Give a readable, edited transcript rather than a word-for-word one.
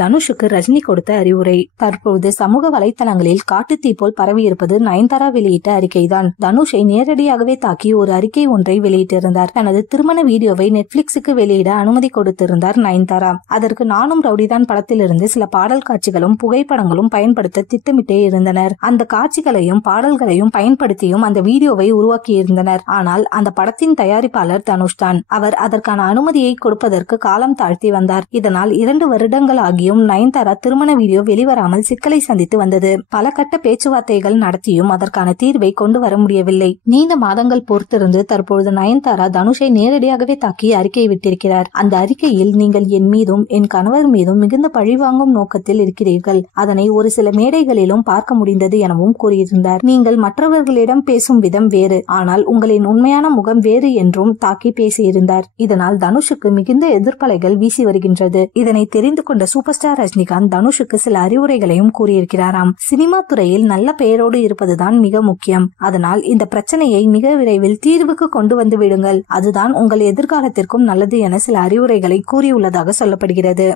தனுஷுக்கு ரஜினி கொடுத்த அறிவுரை. தற்போது சமூக வலைத்தளங்களில் காட்டுத்தீ போல் பரவி இருப்பது நயன்தாரா வெளியிட்ட அறிக்கைதான். தனுஷை நேரடியாகவே தாக்கி ஒரு அறிக்கை ஒன்றை வெளியிட்டிருந்தார். தனது திருமண வீடியோவை நெட்ஃபிளிக்ஸுக்கு வெளியிட அனுமதி கொடுத்திருந்தார் நயன்தாரா. அதற்கு நானும் ரவுடிதான் படத்திலிருந்து சில பாடல் காட்சிகளும் புகைப்படங்களும் பயன்படுத்த திட்டமிட்டே இருந்தனர். அந்த காட்சிகளையும் பாடல்களையும் பயன்படுத்தியும் அந்த வீடியோவை உருவாக்கி இருந்தனர். ஆனால் அந்த படத்தின் தயாரிப்பாளர் தனுஷ் தான். அவர் அதற்கான அனுமதியை கொடுப்பதற்கு காலம் தாழ்த்தி வந்தார். இதனால் 2 வருடங்கள் ஆகியும் நயன்தாரா திருமண வீடியோ வெளிவராமல் சிக்கலை சந்தித்து வந்தது. பல கட்ட பேச்சுவார்த்தைகள் நடத்தியும் அதற்கான தீர்வை கொண்டு வர முடியவில்லை. நீண்ட மாதங்கள் பொறுத்திருந்து தற்பொழுது நயன்தாரா தனுஷை நேரடியாகவே தாக்கி அறிக்கை விட்டிருக்கிறார். அந்த அறிக்கையில், நீங்கள் என் மீதும் என் கணவர் மீதும் மிகுந்த பழிவாங்கும் நோக்கத்தில் இருக்கிறீர்கள். அதனை ஒரு சில மேடைகளிலும் பார்க்க முடிந்தது எனவும் கூறியிருந்தார். நீங்கள் மற்றவர்களிடம் பேசும் விதம் வேறு, ஆனால் உங்களின் உண்மையான முகம் வேறு என்றும் தாக்கி பேசியிருந்தார். இதனால் தனுஷுக்கு மிகுந்த எதிர்ப்பலைகள் வீசி வருகின்றது. இதனை தெரிந்து கொண்ட சூப்பர் ஸ்டார் ரஜினிகாந்த் தனுஷுக்கு சில அறிவுரைகளையும் கூறியிருக்கிறாராம். சினிமா துறையில் நல்ல பெயரோடு இருப்பதுதான் மிக முக்கியம். அதனால் இந்த பிரச்சனையை மிக விரைவில் தீர்வுக்கு கொண்டு வந்து விடுங்கள். அதுதான் உங்கள் எதிர்காலத்திற்கும் நல்லது என சில அறிவுரைகளை கூறியுள்ளதாக சொல்லப்படுகிறது.